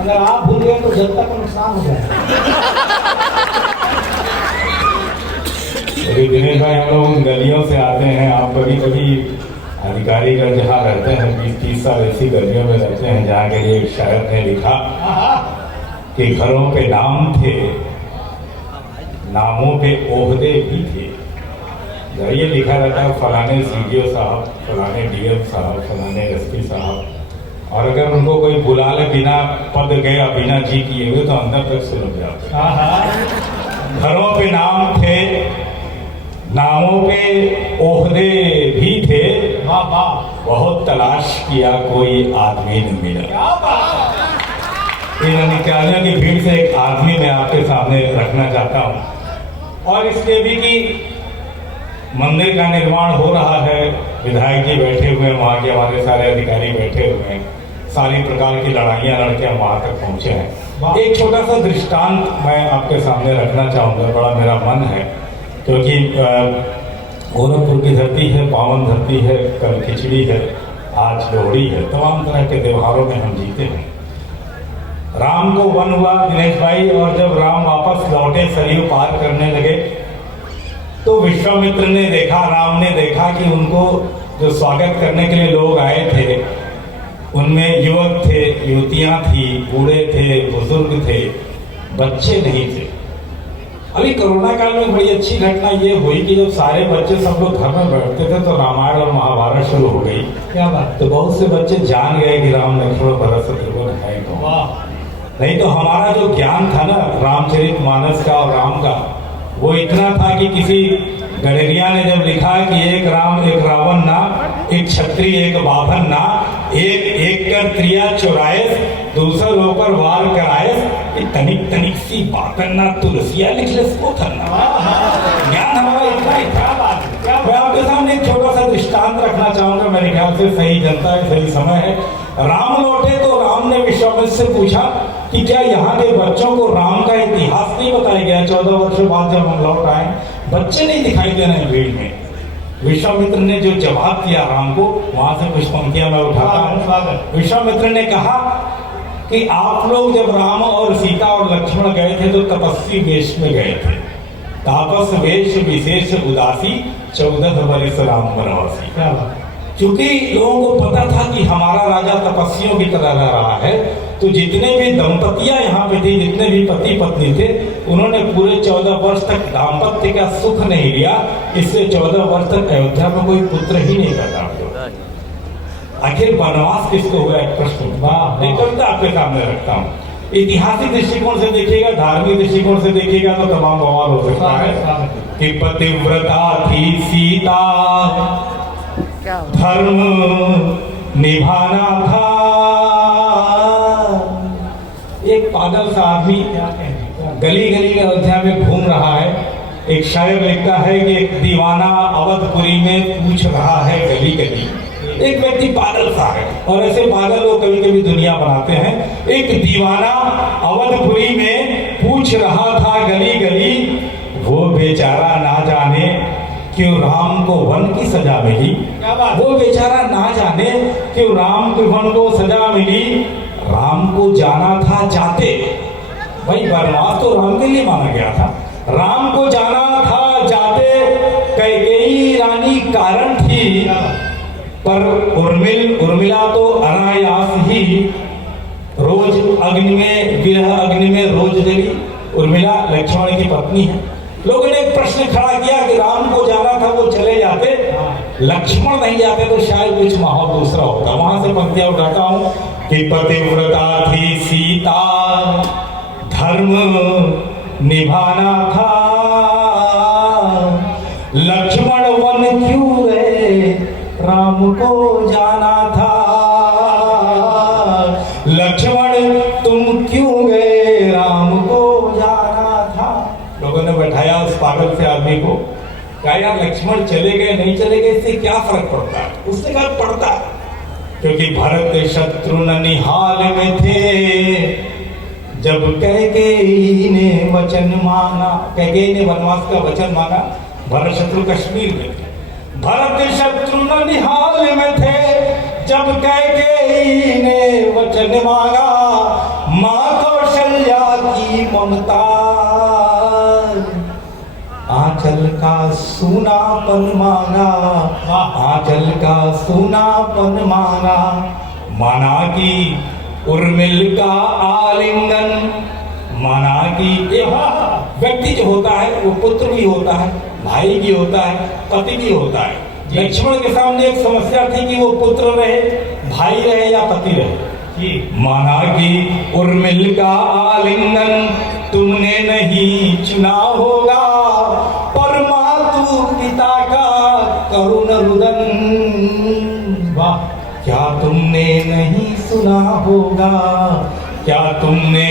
अगर आप भूल गए तो जनता को नुकसान हो जाएगा। अभी दिनेश भाई, हम लोग गलियों से आते हैं, आप कभी कभी अधिकारीगण जहाँ रहते हैं 20-30 साल ऐसी गलियों में रहते हैं जहाँ के लिए एक शायर ने लिखा कि घरों पे नाम थे, नामों पे ओहदे भी थे। ये लिखा रहता है फलाने सीडीओ साहब, फलाने डीएम साहब, फलाने एसपी साहब, और अगर उनको कोई बुला ले बिना पद गया, बिना जी किए हुए, तो अंदर तक सुन जाते। घरों पे नाम थे, नामों पे ओहदे भी थे, बहुत तलाश किया कोई आदमी न मिला। इन निकालियों की भीड़ से एक आदमी मैं आपके सामने रखना चाहता हूं, और इसलिए भी कि मंदिर का निर्माण हो रहा है, विधायक जी बैठे हुए हैं, वहाँ के हमारे सारे अधिकारी बैठे हुए हैं, सारी प्रकार की लड़ाइयाँ लड़के हम वहाँ तक पहुँचे हैं। एक छोटा सा दृष्टांत मैं आपके सामने रखना चाहूँगा, बड़ा मेरा मन है, क्योंकि गोरखपुर की धरती है, पावन धरती है, कल खिचड़ी है, आज लोहड़ी है, तमाम तरह के त्योहारों में हम जीते हैं। राम को वन हुआ दिनेश भाई, और जब राम वापस लौटे सरयू पार करने लगे, तो विश्वामित्र ने देखा, राम ने देखा कि उनको जो स्वागत करने के लिए लोग आए थे, उनमें युवक थे, युवतियां थी, बूढ़े थे, बुजुर्ग थे, बच्चे नहीं थे। अभी कोरोना काल में बड़ी अच्छी घटना ये हुई कि जब सारे बच्चे सब लोग घर में बैठते थे तो रामायण और महाभारत शुरू हो गई। क्या बात। तो बहुत से बच्चे जान गए कि राम लक्ष्मण भरत शत्रुघ्न है कौन। नहीं तो हमारा जो ज्ञान था ना रामचरितमानस का और राम का, वो इतना था कि किसी गडरिया ने जब लिखा कि एक राम एक रावण ना, एक क्षत्रिय एक बाभन ना, एक कर त्रिया चौरायस, दूसर ऊपर वार करायस, तनिक तनिक सी बातन ना तुलसिया लिख ले इसको थरना। ज्ञान हमारा इतना ही था। मैं आपके सामने एक छोटा सा दृष्टांत रखना चाहूंगा, मेरे ख्याल से सही जनता है, सही समय है। राम लौटे तो राम ने विश्वामित्र से पूछा कि क्या यहाँ के बच्चों को राम का इतिहास नहीं बताया गया? 14 वर्षों बाद जब हम लौट आए, बच्चे नहीं दिखाई दे रहे हैं भीड़ में। विश्वामित्र ने जो जवाब दिया राम को, वहां से कुछ पंक्तियां मैं उठाता हूं। विश्वामित्र ने कहा कि आप लोग जब राम और सीता और लक्ष्मण गए थे तो तपस्वी वेश में गए थे, तापस वेश विशेष उदासी, 14 वर्ष राम वनवासी। क्योंकि लोगों को पता था कि हमारा राजा तपस्वियों की तरह रह रहा है, तो जितने भी दंपतियां यहाँ पे थी, जितने भी पति पत्नी थे, उन्होंने पूरे 14 वर्ष तक दाम्पत्य का सुख नहीं लिया। इससे 14 वर्ष तक अयोध्या में कोई पुत्र ही नहीं पैदा हुआ। आखिर वनवास किसको हुआ? एक प्रश्न एक कविता आपके सामने रखता हूँ। ऐतिहासिक दृष्टिकोण से देखिएगा, धार्मिक दृष्टिकोण से देखिएगा तो तमाम बवाल हो सकता है कि पतिव्रता थी सीता, धर्म निभाना था। एक पागल सा आदमी गली गली में अयोध्या में घूम रहा है। एक शायर लिखता है कि एक दीवाना अवधपुरी में पूछ रहा है गली गली। एक व्यक्ति पागल सा है, और ऐसे पागल लोग कभी कभी दुनिया बनाते हैं। एक दीवाना अवधपुरी में पूछ रहा था गली गली, वो बेचारा ना जाने क्यों राम को वन की सजा मिली। वो बेचारा ना जाने क्यों राम को वन को सजा मिली। राम को जाना था जाते, भाई वनवास तो राम के लिए माना गया था। राम को जाना था जाते, कैकेयी रानी कारण थी, पर उर्मिला तो अनायास ही रोज अग्नि में, विरह अग्नि में रोज जली। उर्मिला लक्ष्मण की पत्नी है। लोगों ने एक प्रश्न खड़ा किया कि राम को जाना था वो चले जाते, लक्ष्मण नहीं जाते तो शायद कुछ माहौल दूसरा होता। वहां से पंक्तियां उठाता हूं कि पतिव्रता थी सीता, धर्म निभाना था, लक्ष्मण वन क्यों गए, राम को जाना था। लक्ष्मण तुम क्यों गए, राम को जाना था। लोगों ने बैठाया उस पागल से आदमी को, कहा यार लक्ष्मण चले गए नहीं चले गए इससे क्या फर्क पड़ता है? उसने कहा पड़ता, क्योंकि भरत शत्रुघ्न निहाल में थे, जब कैकेयी ने वचन मांगा। कैकेयी ने वनवास का वचन मांगा, भरत शत्रु कश्मीर में थे। भरत शत्रुघ्न निहाल में थे, जब कैकेयी ने वचन मांगा। ममता, आंचल का सूनापन माना, आंचल का सूनापन माना, माना कि उर्मिल का आलिंगन, माना कि व्यक्ति जो होता है वो पुत्र भी होता है, भाई भी होता है, पति भी होता है। लक्ष्मण के सामने एक समस्या थी कि वो पुत्र रहे, भाई रहे या पति रहे। माना कि उर्मिल का आलिंगन तुमने नहीं चुना होगा, पर मातु पिता का करुण रुदन, वाह क्या तुमने नहीं सुना होगा, क्या तुमने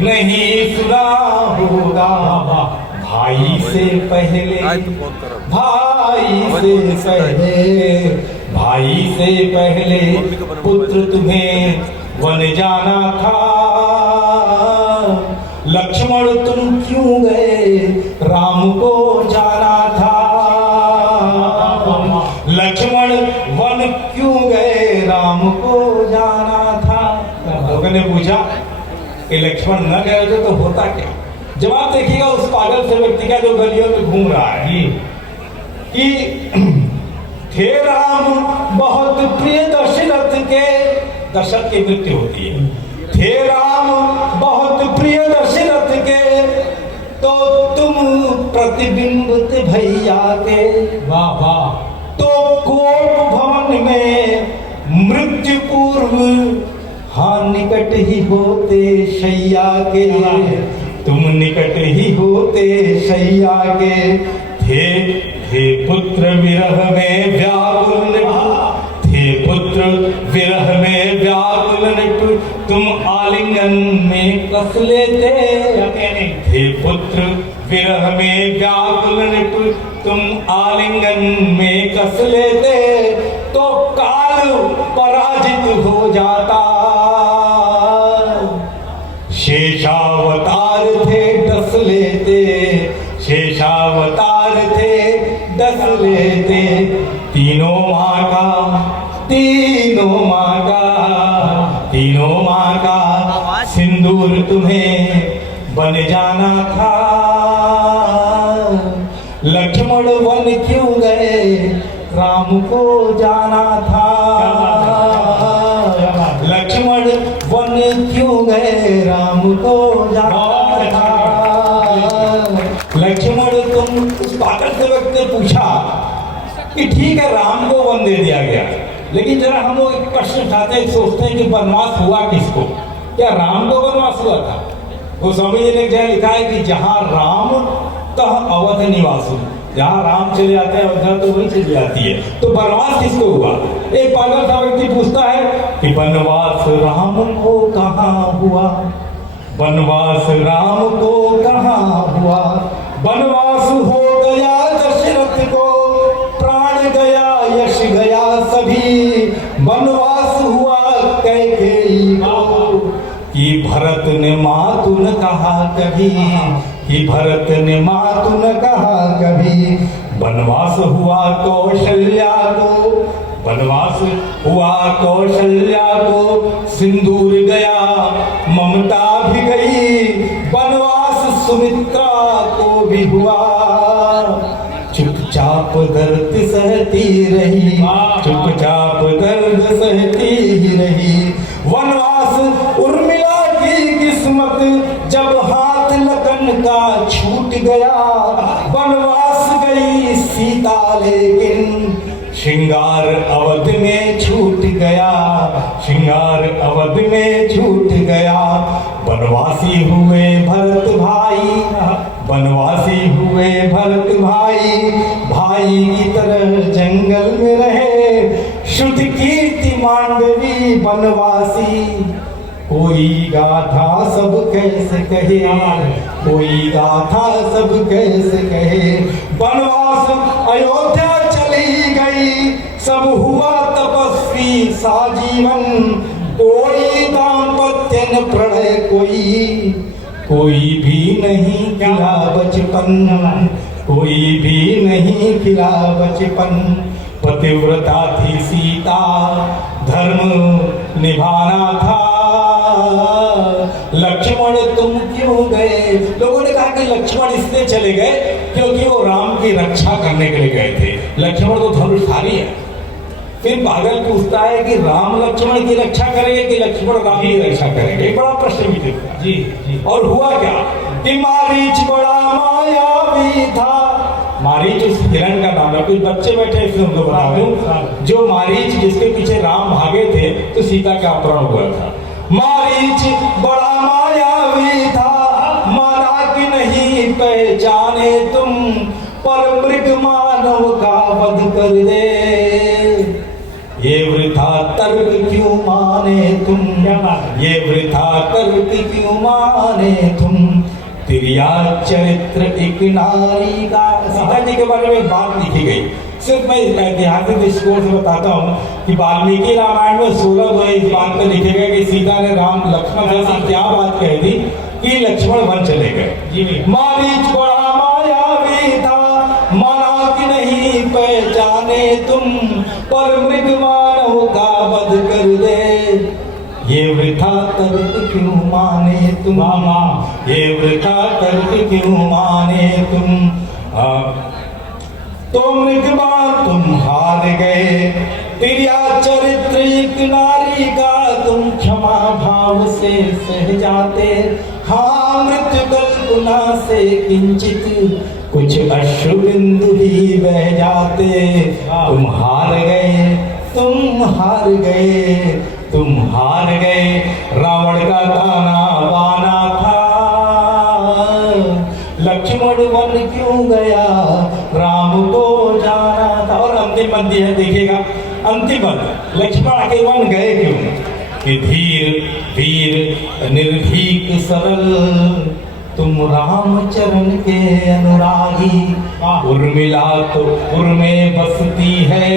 नहीं सुना होगा, भाई से पहले, भाई से पहले, भाई से पहले पुत्र तुम्हें वन जाना था। लक्ष्मण तुम क्यों गए, राम को जाना था। लक्ष्मण वन क्यों गए, राम को जाना था। लोगों ने पूछा कि लक्ष्मण न गए तो होता क्या। जवाब देखिएगा उस पागल से व्यक्ति का जो गलियों में घूम रहा है कि थे राम बहुत प्रिय दशरथ के, दशरथ की मृत्यु होती है, थे राम बहुत प्रिय दशरथ के, तो तुम प्रतिबिंबित भैया के, वाह वाह, तो कोप भवन में मृत्यु पूर्व हाँ निकट ही होते शैया के, तुम निकट ही होते शैया के। थे पुत्र विरह में व्याकुल, थे पुत्र विरह में व्याकुल, तुम आलिंगन में कस लेते। थे पुत्र विरह में व्याकुल, तुम आलिंगन में कस लेते, तो काल पराजित हो जाता। शेषावतार थे डस लेते, शेषावतार थे डस लेते, तीनों माँ का, तीनों माँ का, तीनों माँ का सिंदूर तुम्हें बन जाना था। लक्ष्मण वन क्यों गए, राम को जाना था। लक्ष्मण वन क्यों गए, राम को जाना था। लक्ष्मण तुम, उस पागल से व्यक्ति ने पूछा कि ठीक है राम को वन दे दिया गया, लेकिन जरा हम वो एक प्रश्न उठाते हैं, सोचते हैं कि वनवास हुआ किसको, क्या राम को वनवास हुआ था। वो स्वामी जी ने क्या लिखा है कि जहां राम तह अवध निवासु, जहाँ राम चले जाते हैं अयोध्या तो वही चली जाती है। तो वनवास किसको हुआ। एक पागल सा व्यक्ति पूछता है कि वनवास राम को कहाँ हुआ, वनवास राम को कहाँ हुआ। वनवास हो गया दशरथ को, प्राण गया यश गया सभी। वनवास हुआ कैकेयी को, कि भरत ने मातु न कहा कभी, कि भरत ने मातु न कहा कभी। वनवास हुआ कौशल्या को, वनवास हुआ कौशल्या को, सिंदूर गया ममता भी गई। वनवास सुमित्रा को भी हुआ, चुपचाप दर्द सहती रही, चुपचाप दर्द सहती ही रही। वनवास उर्मिला की किस्मत, जब हाथ लखन का छूट गया। वनवास गई सीता लेकिन श्रृंगार अवध में छूट गया, श्रृंगार अवध में छूट गया। वनवासी हुए भरत भाई, वनवासी हुए भरत भाई, भाई की तरह जंगल में रहे। श्रुति कीर्ति मांडवी वनवासी, कोई गाथा सब कैसे कहे, कोई गाथा सब कैसे कहे। वनवास अयोध्या चली गई, सब हुआ तपस्वी सा जीवन। कोई दाम्पत्य न प्रणय कोई भी नहीं खिला बचपन, कोई भी नहीं खिला बचपन। पतिव्रता थी सीता, धर्म निभाना था, लक्ष्मण तुम क्यों गए? लोगों ने कहा कि लक्ष्मण इसलिए चले गए क्योंकि वो राम की रक्षा करने के लिए गए थे। लक्ष्मण तो धनुषधारी है। फिर पागल पूछता है कि राम लक्ष्मण की रक्षा करेंगे कि लक्ष्मण राम की रक्षा करेंगे? एक बड़ा प्रश्न भी देता है। जी। और हुआ क्या कि मारीच बड़ा मायावी था। मारीच उस हिरण का नाम है। कुछ बच्चे बैठे इसलिए उनको बता दूं, जो मारीच जिसके पीछे राम भागे थे तो सीता का अपहरण हुआ था। मारीच बड़ा मायावी था, माना कि नहीं पहचाने तुम, पर मृग मानव का वध कर दे। ये वृथा तर्क क्यों माने तुम, ये वृथा तर्क क्यों माने तुम, तिरिया चरित्र एक नारी का। सीता जी के बारे में एक बात लिखी गई। सिर्फ मैं ऐतिहासिक दृष्टिकोण से बताता हूँ कि वाल्मीकि रामायण में 16 दोहे इस बात पर लिखे गए कि सीता ने राम लक्ष्मण से क्या बात कह दी कि लक्ष्मण वन चले गए। मारीच बड़ा मायावी था, माना कि नहीं पहचाने तुम, पर मृग मानव का वध कर दे। ये वृथा तर्क क्यों माने तुम, ये वृथा तर्क क्यों माने तुम, तो मृगमान तुम हार गए। तिरिया चरित्र एक नारी का तुम क्षमा भाव से सह जाते। हाँ मृत्यु कल्पना से किंचित कुछ अश्रु बिंदु ही बह जाते। तुम हार गए, तुम हार गए, तुम हार गए। रावण का ताना बाना था, लक्ष्मण वन क्यों गया, राम को जाना था। और अंतिम पंक्ति है, देखिएगा अंतिम पंक्ति, लक्ष्मण आके वन गए क्यों? कि धीर वीर निर्भीक सरल, तुम राम चरण के अनुरागी। उर्मिला तो उर में बसती है,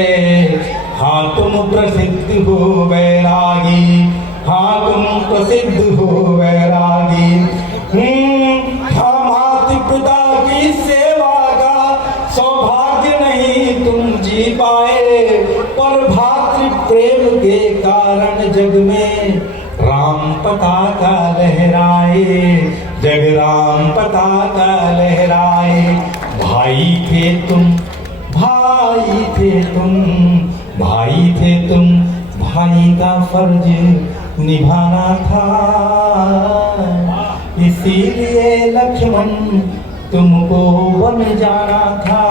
हाँ तुम प्रसिद्ध हो वैरागी, हाँ तुम प्रसिद्ध हो वैरागी। हाँ माता पिता की सेवा का सौभाग्य नहीं तुम जी पाए, पर भातृ प्रेम के कारण जग में राम पताका लहराए, जग राम पताका लहराए। भाई थे तुम, भाई थे तुम, भाई थे तुम, भाई का फर्ज निभाना था। इसीलिए लक्ष्मण तुमको वन जाना था,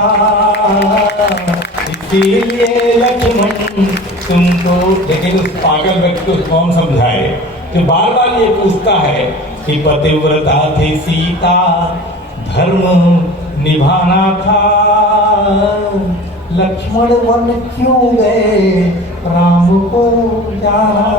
इसीलिए लक्ष्मण तुमको। लेकिन उस पागल व्यक्ति को कौन समझाए जो बार बार ये पूछता है कि पतिव्रता थी सीता, धर्म निभाना था। लक्ष्मण वन क्यों गए, राम को जाना